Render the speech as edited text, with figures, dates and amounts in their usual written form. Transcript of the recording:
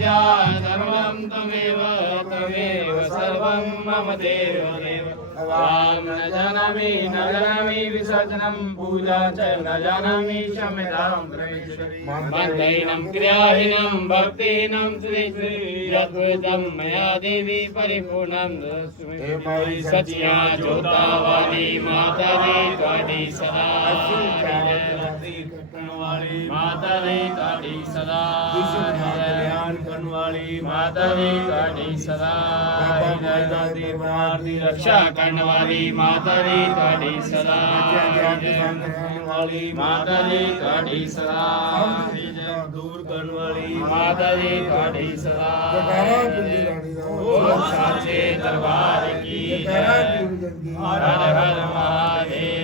विद्या धर्मं तमेव तमेव सर्वं मम देव देव अहं न जानामि विसर्जनं पूजा च न जानामि क्षम्यतां परमेश्वरी मन्दैनं क्रियाहीनं भक्तिहीनं श्री श्री यद्वेदं मया देवी परिपूर्णं ददामि सचिया ज्योतावाली माता दी त्वाडी सदा माता दी त्वाडी सदा कल्याण करने वाली माता दी त्वाडी सदा दी रक्षा करने वाली माता दी त्वाडी सदा वाली माता दी त्वाडी सदा दूर करने वाली माता दी त्वाडी सदा साचे दरबार की हर हर महादेव।